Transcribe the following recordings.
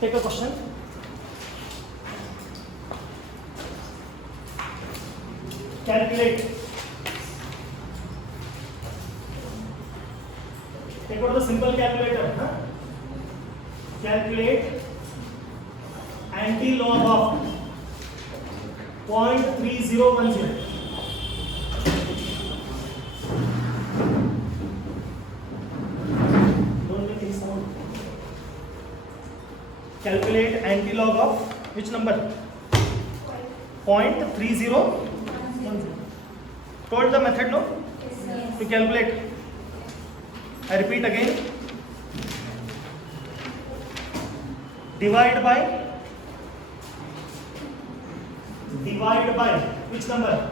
Take a question. Calculate. Take out the simple calculator. Huh? Calculate anti-log of 0.3010. Don't make any sound. Calculate anti-log of which number? 0.3010. Told the method, no? To calculate. I repeat again. Divide by which number?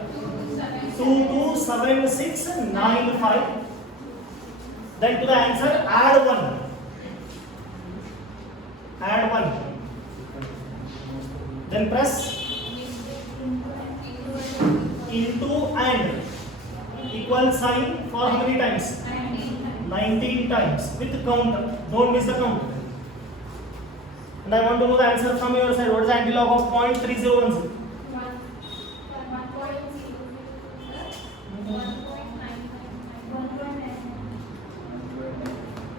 227695. Then to the answer add 1. Add 1. Then press into and equal sign for how many times? 19 times with count. Don't miss the count. And I want to know the answer from your side. What is the antilog of 0.3010?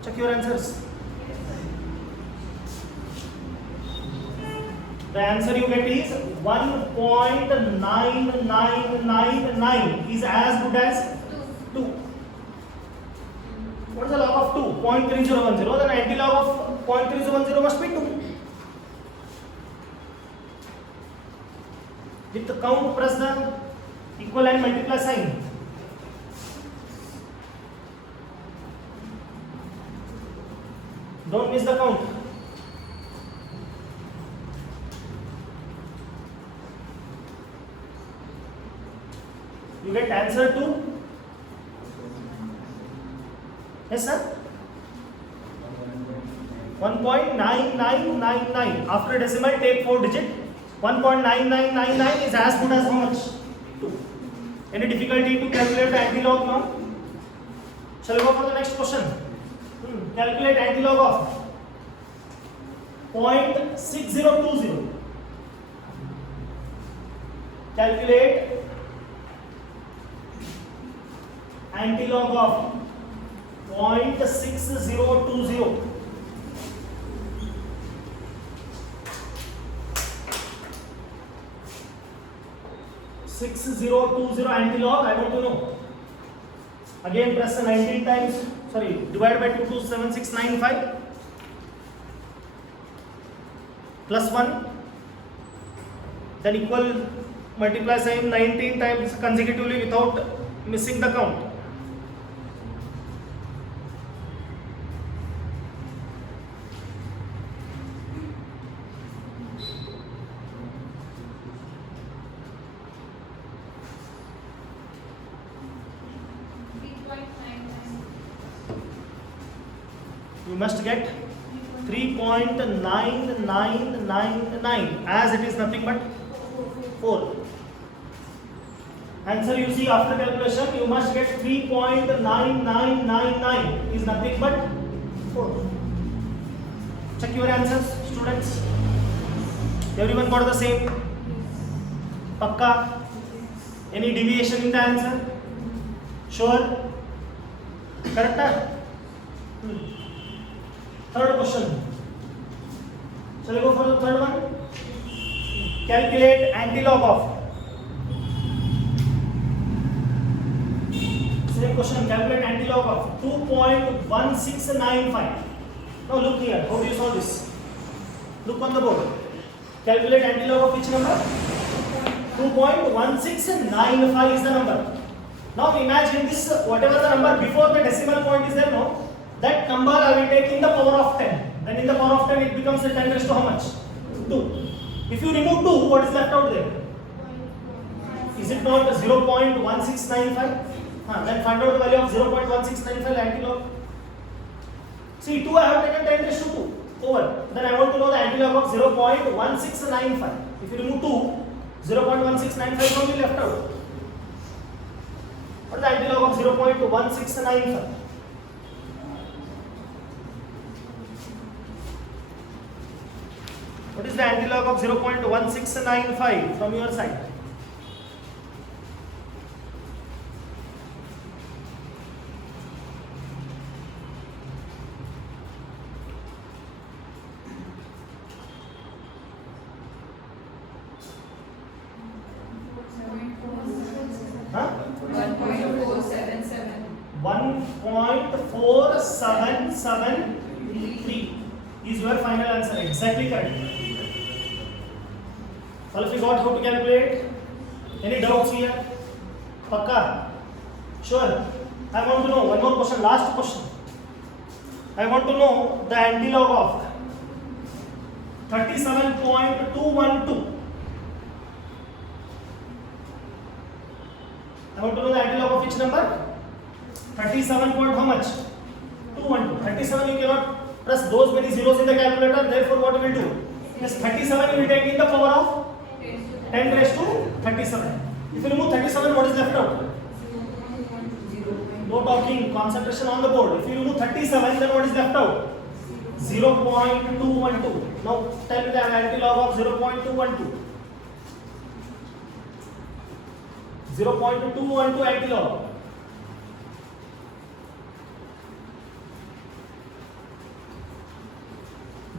Check your answers. The answer you get is 1.9999 is as good as 2. What is the log of 2? 0.3010. Then antilog of 0.3010 must be 2. With the count, press the equal and multiply sign. Don't miss the count. You get answer to? Yes, sir? 1.9999. After decimal, take 4 digit. 1.9999 is as good as how much? 2. Any difficulty to calculate the antilog now? Shall we go for the next question? Calculate antilog of 0.6020. Calculate antilog of 0.6020. Antilog, I want to know. Again, press the 19 times. Sorry, divide by 227695 plus 1. Then equal multiply sign 19 times consecutively without missing the count. You must get 3.9999 as it is nothing but 4. Answer you see after calculation, you must get 3.9999 is nothing but 4. Check your answers, students. Everyone got the same? Pakka? Any deviation in the answer? Sure? Correct? Third question. Shall we go for the third one? Calculate antilog of. Same question. Calculate antilog of 2.1695. Now look here. How do you solve this? Look on the board. Calculate antilog of which number? 2.1695 is the number. Now imagine this. Whatever the number before the decimal point is there, no? That number I will take in the power of 10. Then in the power of 10 it becomes 10 raised to how much? 2. If you remove 2, what is left out there? Is it not 0.1695? Then find out the value of 0.1695 antilog. See, 2 I have taken 10 raised to 2 over. Then I want to know the antilog of 0.1695. If you remove 2, 0.1695 will be left out. What is the antilog of 0.1695? What is the antilog of 0.1695 from your side? Huh? 1.477. 1.4773 is your final answer. Exactly correct. All of you got how to calculate? Any doubts here? Pakka? Sure. I want to know one more question, last question. I want to know the antilog of 37.212. I want to know the antilog of which number? 37 point how much? 212. 37 you cannot press those many zeros in the calculator. Therefore, what we will do? This 37 we will take in the power of 10 raised to 37. If you remove 37, what is left out? No talking. Concentration on the board. If you remove 37, then what is left out? 0.212. Now tell me the antilog of 0.212. 0.212 antilog.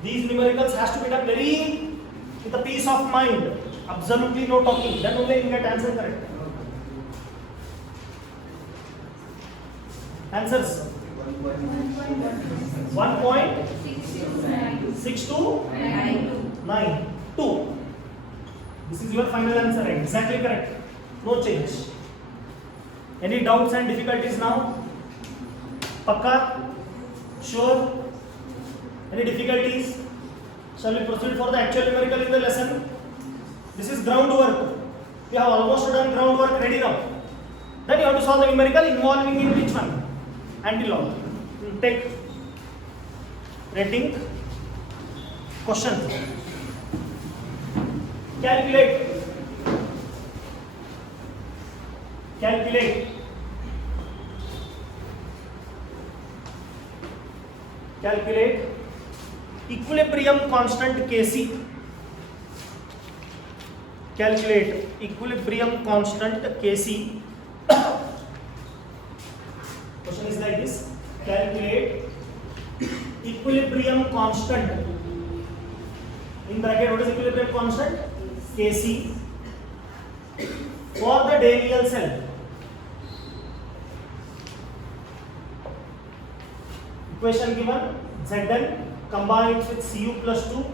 These numericals has to be done very with a peace of mind. Absolutely no talking. Then only you get answer correct. Answers. 1.6292. This is your final answer. Exactly correct. No change. Any doubts and difficulties now? Pakka? Sure? Any difficulties? Shall we proceed for the actual numerical in the lesson? This is groundwork. We have almost done groundwork ready now. Then you have to solve the numerical involving in which one? Antilog. Take rating question. Calculate. Calculate. Calculate equilibrium constant Kc. Calculate equilibrium constant Kc. Question is like this. Calculate equilibrium constant. In bracket, what is equilibrium constant? Kc for the Daniell cell. Equation given, Zn combined with Cu plus 2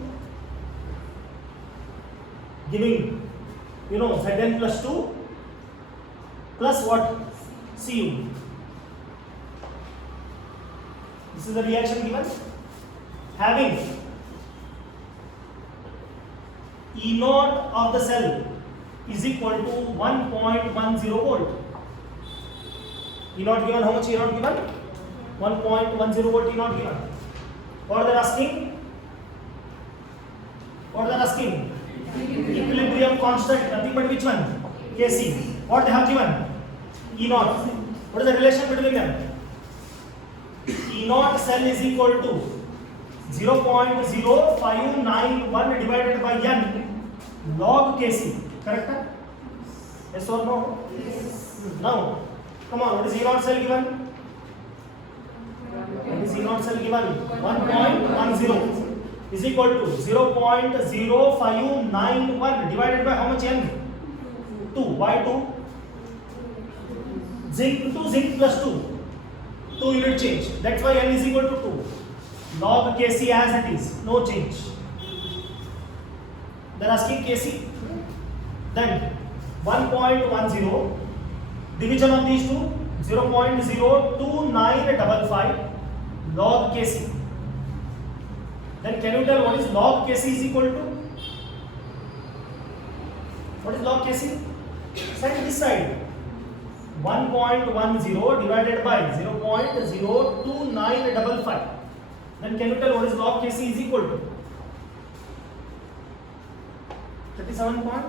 giving, Zn plus 2 plus what? Cu. This is the reaction given. Having E naught of the cell is equal to 1.10 volt. E naught given, how much E naught given? 1.10 volt E naught given. What they are asking? Equilibrium constant, nothing but which one? Kc. What they have given? E naught. What is the relation between them? E naught cell is equal to 0.0591 divided by n log Kc. Correct? Yes or no? Yes. Now, come on, what is E naught cell given? What is E naught cell given? 1.10 is equal to 0.0591 divided by how much n? 2. Why 2? Zinc to zinc plus 2. 2 unit change. That's why n is equal to 2. Log Kc as it is. No change. They're asking Kc. Then 1.10 division of these two 0.02955 log Kc. Then can you tell what is log Kc is equal to? What is log Kc? Side this side. 1.10 divided by 0.02955. Then can you tell what is log Kc is equal to? 37 point?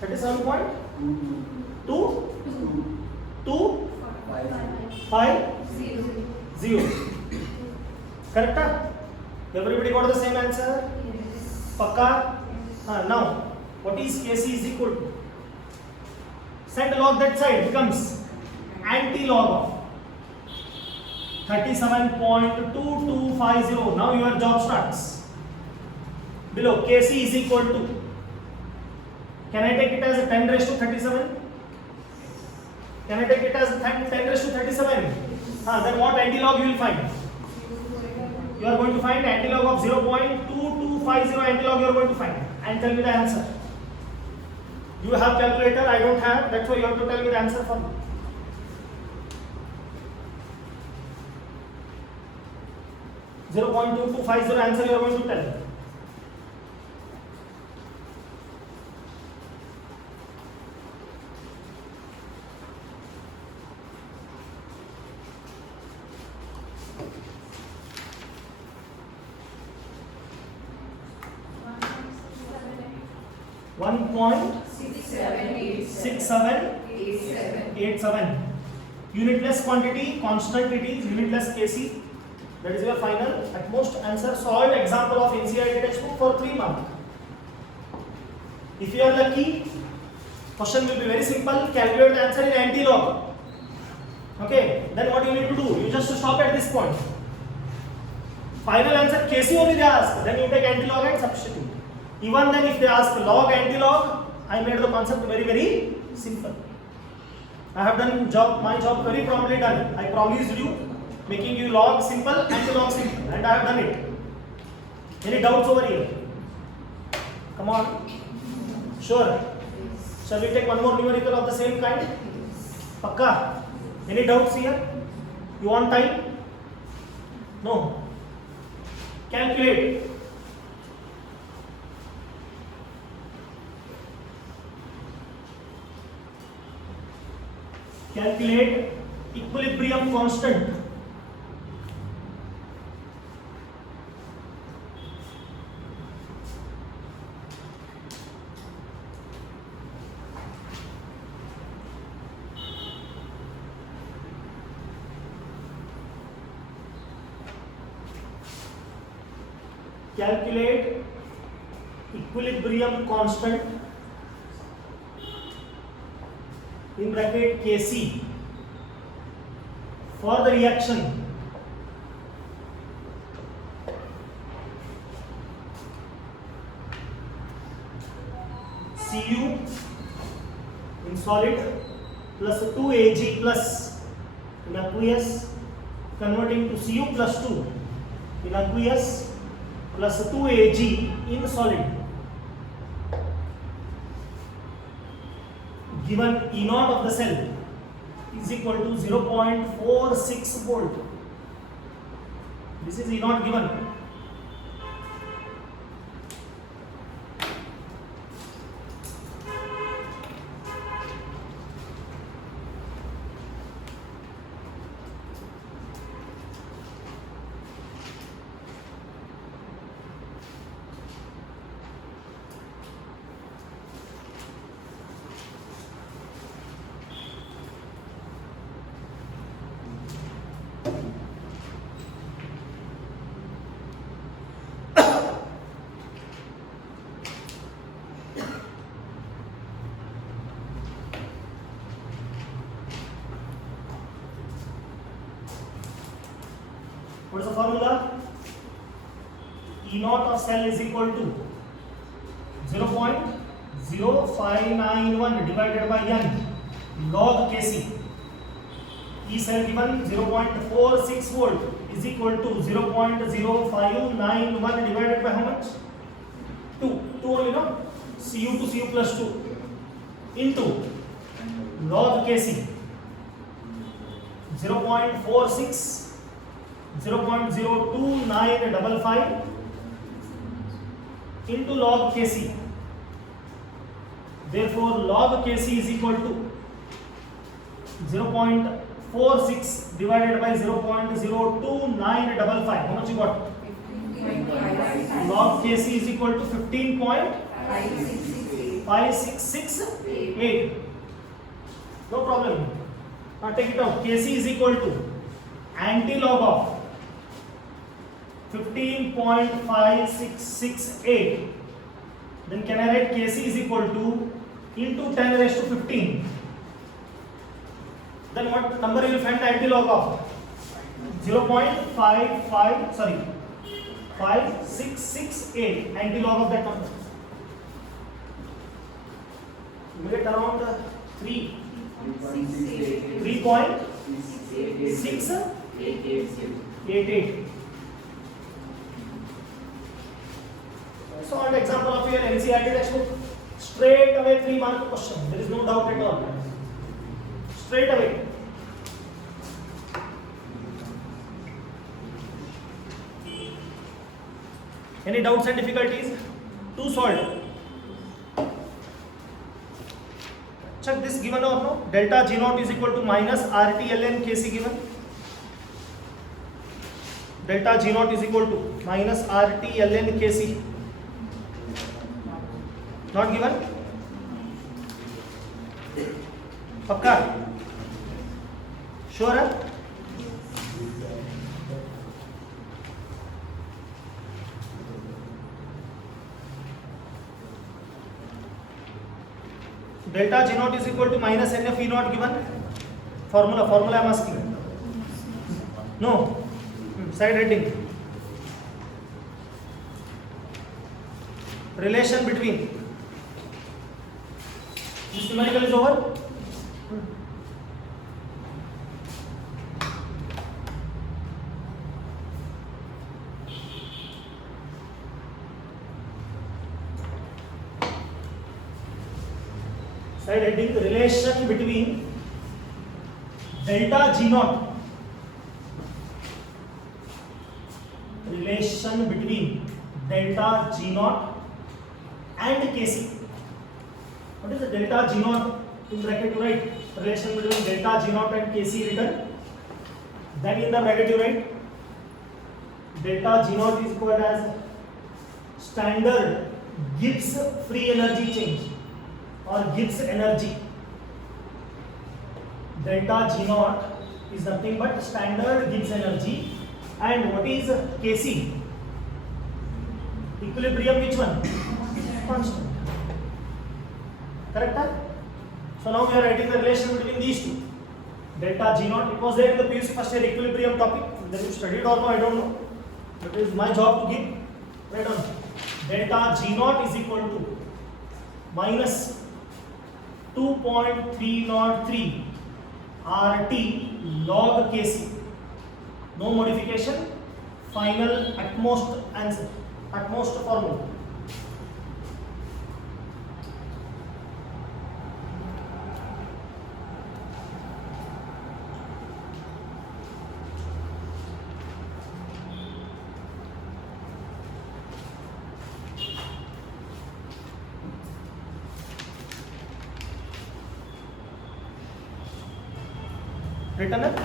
37.250. Correct? Everybody got the same answer? Pakka? Now, what is Kc is equal to? Set log that side becomes anti-log of 37.2250. Now your job starts. Below Kc is equal to, can I take it as a 10 raised to 37? Can I take it as 10 raised to 37? Then what anti-log you will find? You are going to find anti-log of 0.2250 anti-log you are going to find and tell me the answer. You have calculator, I don't have, that's why you have to tell me the answer for me. (0.2250) answer you are going to tell me. (1.6787) unitless quantity, constant it is, unitless Kc. That is your final at most answer. Solved example of NCERT textbook for 3 marks. If you are lucky, question will be very simple. Calculate the answer in anti-log. Okay, then what you need to do? You just stop at this point. Final answer Kc only they ask. Then you take anti-log and substitute. Even then, if they ask log, anti-log, I made the concept very simple. I have done my job very promptly done. I promised you, making you log simple, anti-log simple, and I have done it. Any doubts over here? Come on. Sure. Shall we take one more numerical of the same kind? Pakka. Any doubts here? You want time? No. Calculate. Calculate equilibrium constant. Calculate equilibrium constant in bracket Kc for the reaction Cu in solid plus 2Ag plus in aqueous, converting to Cu plus 2 in aqueous plus 2Ag in solid, given E naught of the cell is equal to 0.46 volt. This is E naught given. What is the formula? E naught of cell is equal to 0.0591 divided by n log Kc. E cell given 0.46 volt is equal to 0.0591 divided by how much? 2 only, no? Cu to Cu plus 2 into log Kc 0.46 0.02955 into log Kc. Therefore, log Kc is equal to 0.46 divided by 0.02955. How much you got? Log Kc is equal to 15.5668. No problem. Now take it out. Kc is equal to anti-log of 15.5668. Then can I write Kc is equal to into 10 raised to 15. Then what number you will find the antilog of? 56668, antilog of that number. You get around 3.688. So on the example of your NCERT textbook, straight away 3 mark question. There is no doubt at all. Straight away. Any doubts and difficulties? To solve. Check this given or no? Delta G naught is equal to minus RT ln Kc given. Delta G naught is equal to minus RT ln Kc. Not given? Pakka? Sure है? Delta G naught is equal to minus NF E naught given. Formula I am asking. No. Side heading. Relation between. This numerical is over. Side heading, relation between delta G naught, relation between delta G naught and Kc. What is the delta G naught? In bracket you write relation between delta G naught and Kc written. Then in the bracket you write delta G naught is called as standard Gibbs free energy change or Gibbs energy. Delta G naught is nothing but standard Gibbs energy. And what is Kc? Equilibrium which one? Constant. Correct? So now we are writing the relation between these two. Delta G naught, it was there in the PUC first year equilibrium topic. Then you studied or no, I don't know. But it is my job to give. Write down. Delta G naught is equal to minus 2.303 RT log Kc. No modification. Final utmost answer. Utmost formula. Written up.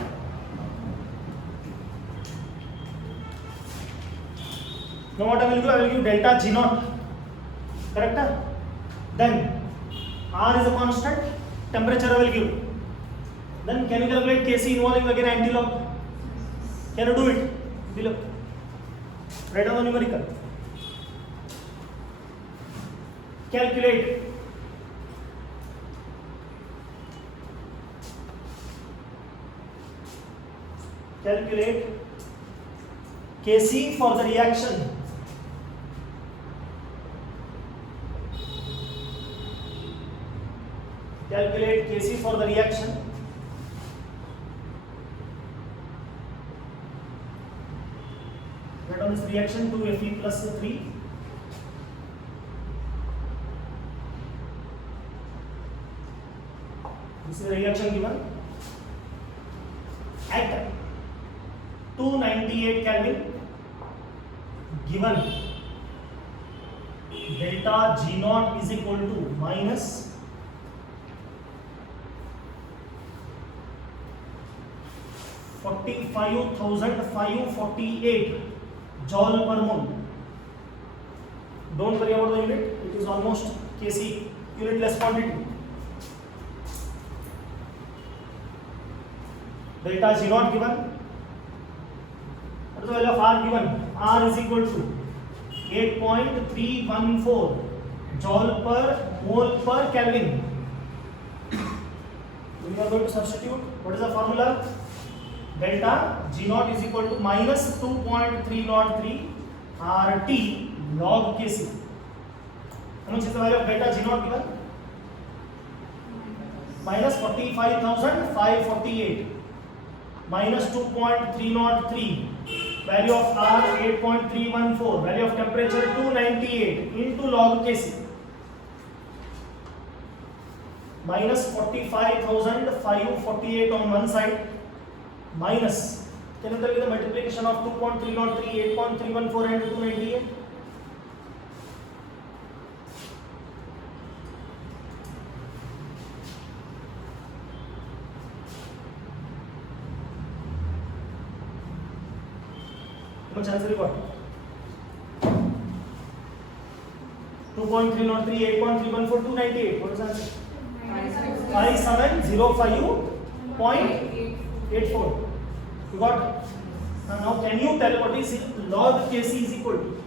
Now what I will do? I will give delta G naught. Correct? Then R is a constant. Temperature I will give. Then can you calculate Kc involving again antilog? Can you do it? Below. Write down the numerical. Calculate. Calculate Kc for the reaction. Calculate Kc for the reaction. Write down this reaction 2Fe plus 3. This is the reaction given at 298 Kelvin. Given delta G naught is equal to minus 45,548 joule per mole. Don't worry about the unit, it is almost Kc unitless quantity. Delta G naught given. What is the value of R given? R is equal to 8.314 joule per mole per Kelvin. We are going to substitute. What is the formula? Delta G naught is equal to minus 2.303 RT log Kc. How much is the value of delta G naught given? Minus 45,548 minus 2.303, value of R 8.314, value of temperature 298 into log Kc, minus 45,548 on one side, minus, can you tell me the multiplication of 2.303, 8.314 and 298? How much answer you got? 2.303, 8.314, 298. What is the answer? 5705.84. You got? Now can you tell what is log Kc is equal to?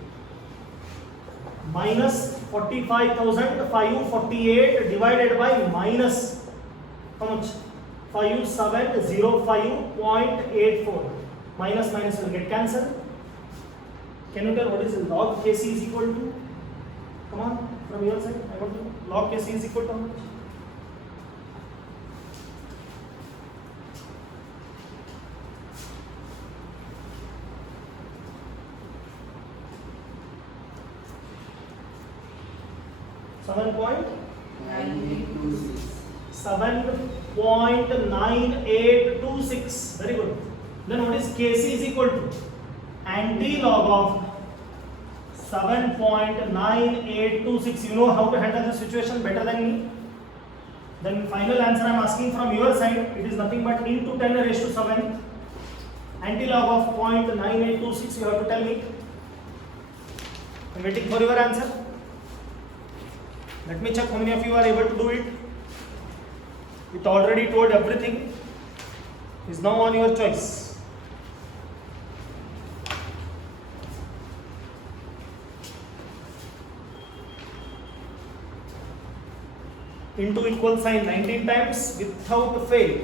Minus 45,548 divided by minus how much? 5705.84. Minus minus will get cancelled. Can you tell what is log Kc is equal to? Come on, from your side. I want to log Kc is equal to how much? Seven point 7.9826. Very good. Then what is Kc is equal to? Anti-log of 7.9826. You know how to handle this situation better than me. Then final answer I am asking from your side. It is nothing but into 10 raised to 7. Anti-log of 0.9826. You have to tell me. I am waiting for your answer. Let me check how many of you are able to do it. It already told everything. Is now on your choice. Into equal sign 19 times without fail.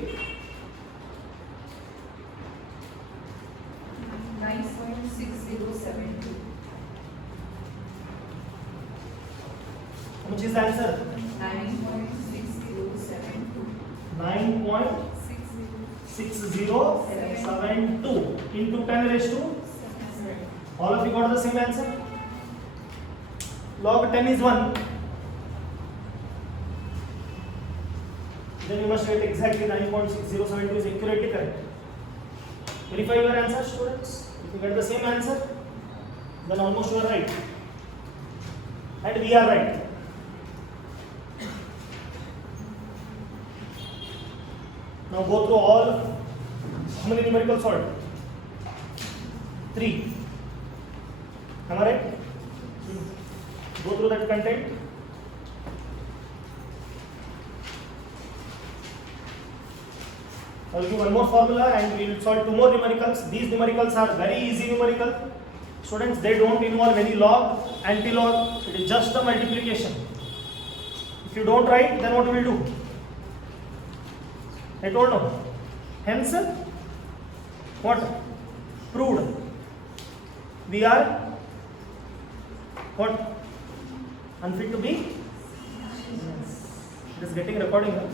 9.6072. How much is the answer? 9.6072. 9.6072 into 10 raised to. All of you got the same answer? Log 10 is 1. Then you must get exactly 9.6072 is accurately correct. Verify your answer, students. If you get the same answer, then almost you are right. And we are right. Now go through all. How many numericals solved? 3. Am I right? Go through that content. I will give one more formula and we will solve 2 more numericals. These numericals are very easy numerical. Students, they don't involve any log, anti-log. It is just a multiplication. If you don't write, then what we will do? I told you. Hence, what? Proved. We are what? Unfit to be? Yes. It is getting recording. Huh?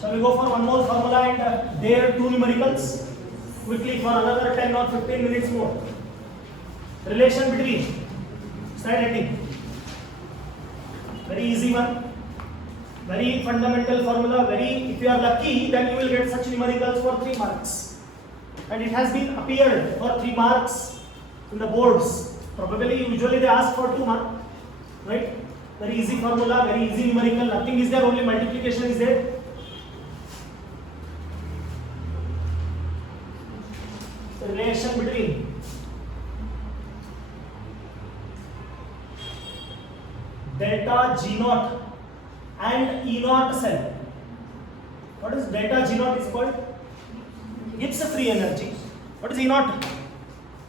Shall we go for one more formula and there 2 numericals quickly for another 10 or 15 minutes more? Relation between side heading. Very easy one. Very fundamental formula. If you are lucky, then you will get such numericals for 3 marks. And it has been appeared for 3 marks in the boards. Probably, usually they ask for 2 marks. Right? Very easy formula, very easy numerical. Nothing is there, only multiplication is there. The relation between delta G naught and E naught cell. What is delta G naught is called? Gibbs free energy. What is E naught?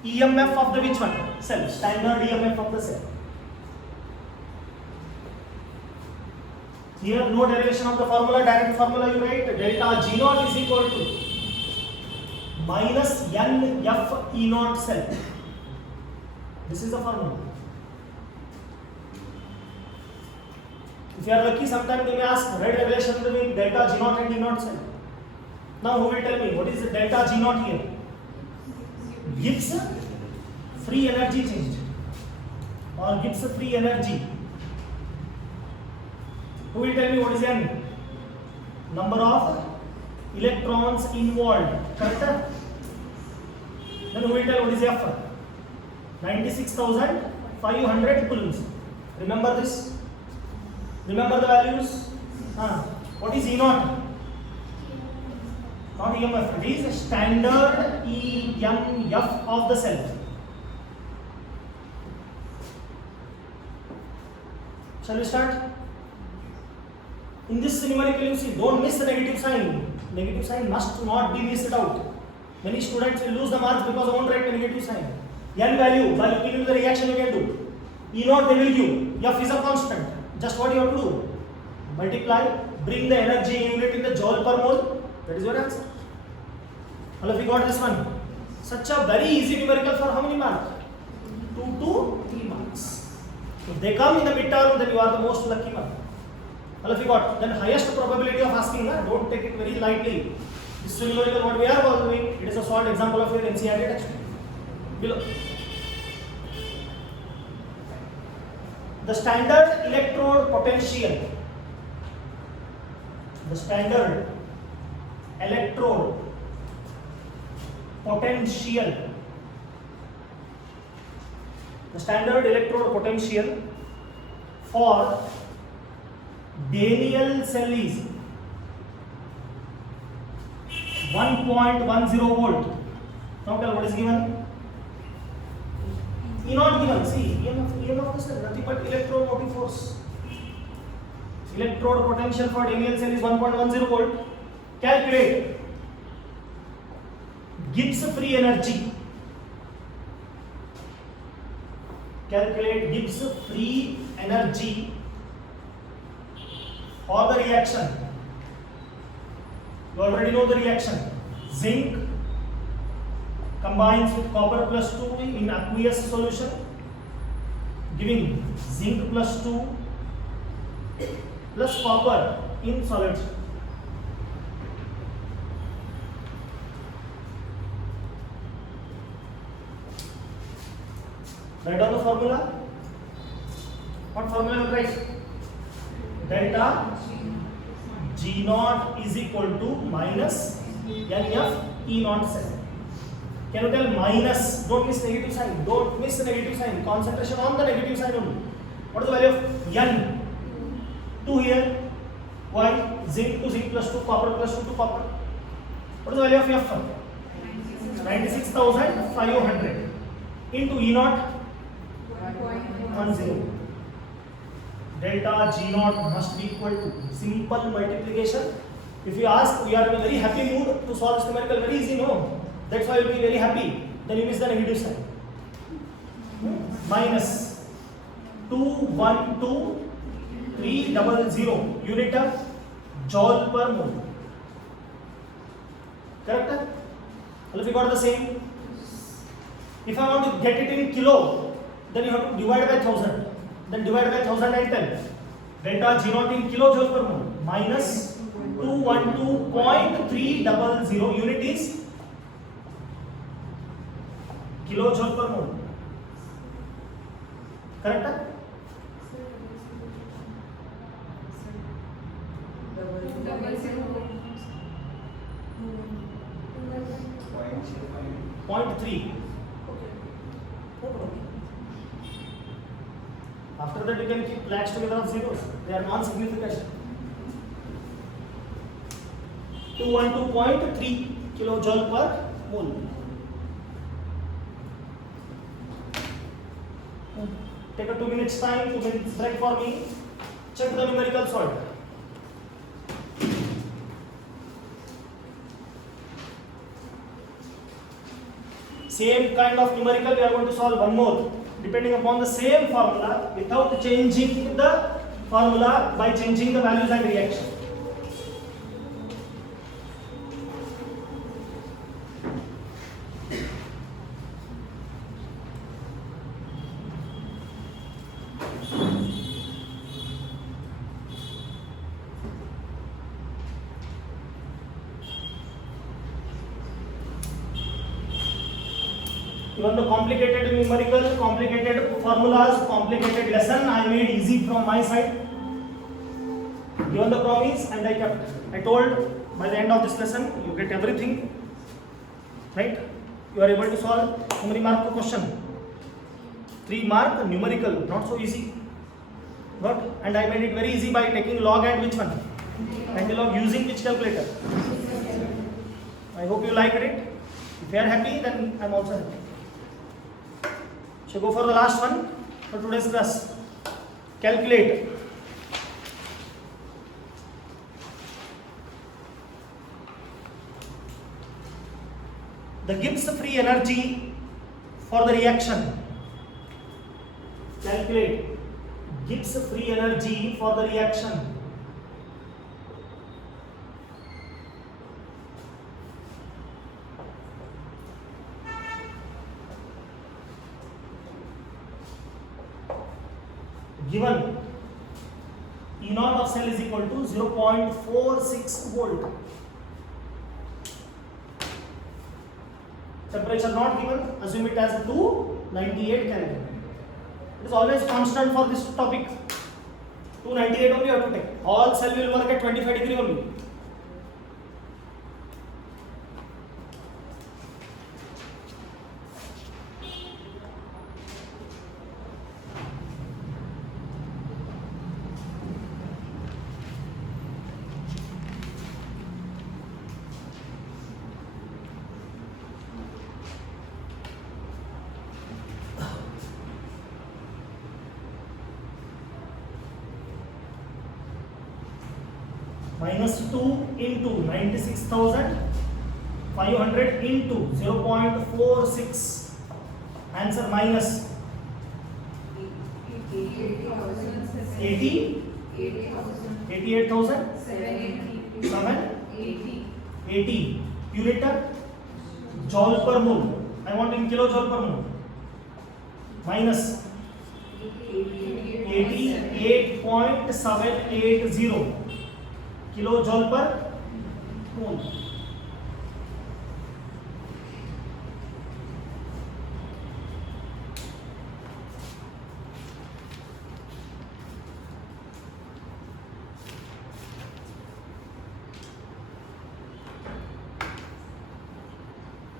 EMF of the which one? Cell. Standard EMF of the cell. Here no derivation of the formula, direct formula you write. Delta G naught is equal to minus NF E naught cell. This is the formula. If you are lucky, sometimes they may ask write a relation between delta G naught and E naught cell. Now who will tell me what is the delta G naught here? Gibbs free energy change or Gibbs free energy. Who will tell me what is N? Number of electrons involved. Correct? Then who will tell what is F? 96,500 coulombs. Remember this? Remember the values? What is E naught? Not EMF. It is standard EMF of the cell. Shall we start? In this numerical, you see, don't miss the negative sign. Negative sign must not be missed out. Many students will lose the marks because they won't write the negative sign. N value, by looking into the reaction you can do. E naught they will give. F is a constant. Just what you have to do? Multiply, bring the energy unit in the joule per mole. That is your answer. All of you got this one. Such a very easy numerical for how many marks? 2 to 3 marks. If they come in the midterm, then you are the most lucky one. All of you got. Then highest probability of asking, don't take it very lightly. This is numerical what we are doing. It is a short example of your NCERT text. Below. The standard electrode potential. The standard electrode potential. The standard electrode potential for Daniell cell is 1.10 volt. Now tell what is given? E naught given. See, EMF is nothing but electromotive force. Electrode potential for Daniell cell is 1.10 volt. Calculate Gibbs free energy. Calculate Gibbs free energy for the reaction. You already know the reaction. Zinc combines with copper plus 2 in aqueous solution, giving zinc plus 2 plus copper in solid. Write down the formula. What formula will write? Delta G naught is equal to minus NF E naught cell. Can you tell minus? Don't miss negative sign. Don't miss the negative sign. Concentration on the negative sign only. What is the value of N? 2 here. Why? Zinc to zinc plus 2, copper plus 2 to copper. What is the value of F? 96,500 into E naught 10. Delta G naught must be equal to simple multiplication. If you ask, we are in a very happy mood to solve this numerical, very easy, no? That's why you will be very happy. Then you miss the negative sign. Minus 212,300 unit of joule per mole. Correct? Well, if you got the same, if I want to get it in kilo, then you have to divide by 1000. Then divide by 1010. Delta G naught in kilojoule per mole minus 212.300 unit is kilojoule per mole. Correct? Point 3. After that, you can keep flags together of zeros. They are non-significant. 212.3 kilojoule per mole. Take a 2 minutes time, 2 minutes break for me. Check the numerical solved. same kind of numerical we are going to solve one more depending upon the same formula without changing the formula by changing the values and reaction. Even the complicated numerical, complicated formulas, complicated lesson I made easy from my side. Given the promise and I told by the end of this lesson you get everything, right? You are able to solve how many mark question? 3 mark numerical, not so easy. Got? And I made it very easy by taking log and which one? And the log using which calculator? I hope you liked it. If you are happy, then I am also happy. So go for the last one for today's class. Calculate. The Gibbs free energy for the reaction. Calculate Gibbs free energy for the reaction. Given E naught of cell is equal to 0.46 volt. Temperature not given, assume it as 298 Kelvin. It is always constant for this topic. 298 only you have to take. All cell will work at 25 degree only. Minus 2 into 96,500 into 0.46. Answer minus 88,000 780 uniter joule per mole. I want in kilojoule per mole. Minus 88.780 kilojoule per mole.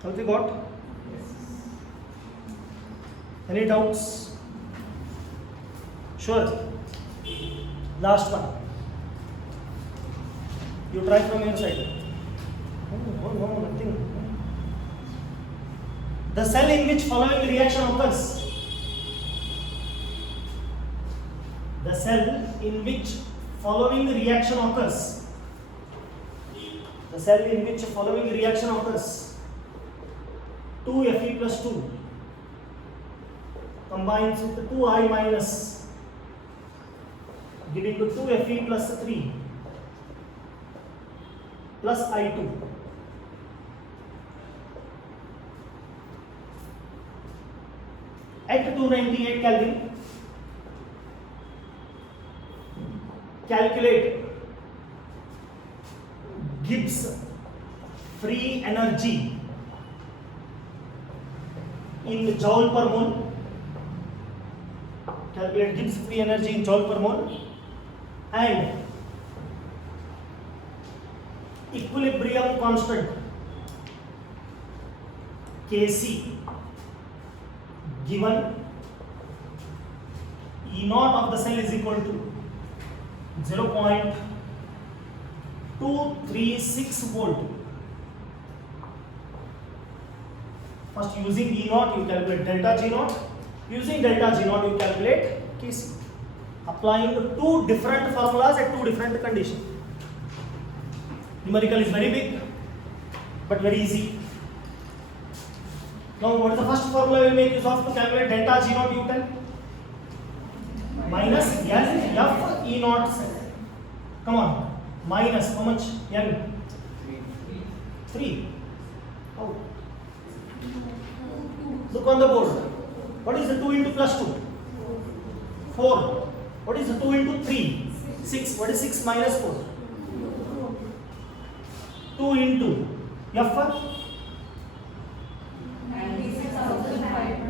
Have we got? Yes. Any doubts? Sure. Last one. You try from your side. No, nothing. The cell in which following reaction occurs. The cell in which following reaction occurs. The cell in which following reaction occurs. 2Fe plus 2 combines with 2I minus, giving to 2Fe plus 3 plus I2. At 298 Kelvin, calculate Gibbs free energy in joule per mole. Calculate Gibbs free energy in joule per mole and equilibrium constant Kc given E naught of the cell is equal to 0.236 volt. First, using E naught you calculate delta G naught. Using delta G naught you calculate Kc. Applying two different formulas at two different conditions. Numerical is very big but very easy. Now what is the first formula we will make use of to calculate delta G naught U10? Minus N F E naught. Come on. Minus how much? N. 3. Oh. Look on the board. What is the 2 into plus 2? 4. What is the 2 into 3? 6. What is 6 minus 4? 2 into F1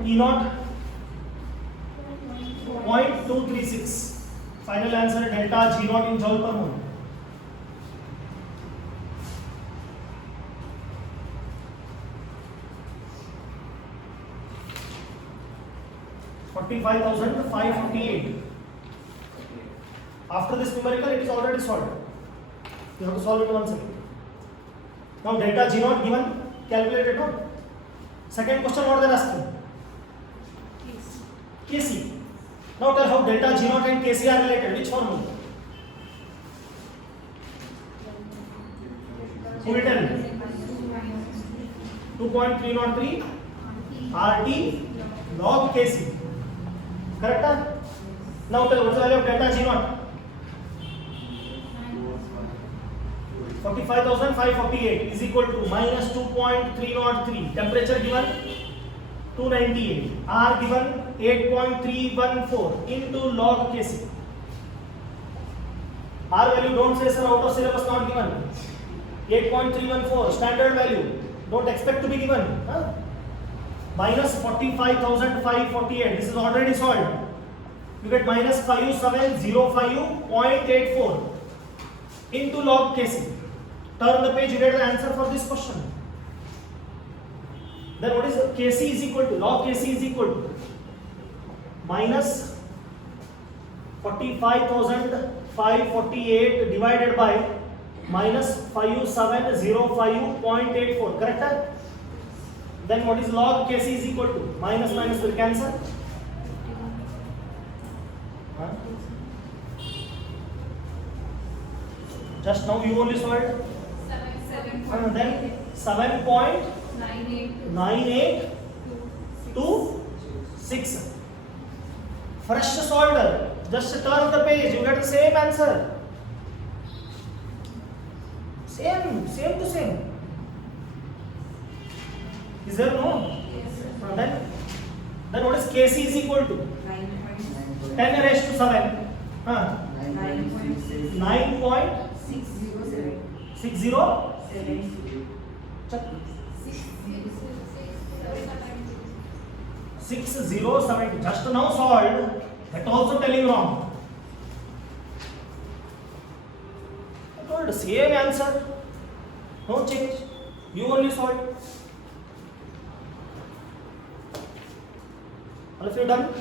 E naught 0.236. Final answer delta G naught in joule per mole. $45,558. After this numerical, it is already solved. You have to solve it once again. Now delta G naught given, calculated now. Second question, what they are asking? Kc. Now tell how delta G naught and Kc are related. Which formula? Who will tell? 2.303 RT log Kc. Correct? Now tell what is the value of delta G naught? 45,548 is equal to minus 2.303. Temperature given 298. R given 8.314 into log Kc. R value don't say sir, out of syllabus not given. 8.314 standard value. Don't expect to be given. Huh? Minus 45,548. This is already solved. You get minus 5705.84 into log Kc. Turn the page, you get the answer for this question. Then what is the Kc is equal to? Log Kc is equal to minus 45,548 divided by minus 5705.84. Correct? Then what is log Kc is equal to? Minus minus will cancel. Huh? Just now you only solved. And then 7.9826. Fresh solved. Just turn the page, you get the same answer. Same to same. Is there no? Yes, sir. Then what is Kc is equal to? 10 raised to 7. 9.607. Check. 6070. Just now solved. That also telling wrong. I told the same answer. No change. You only solved. All of you done?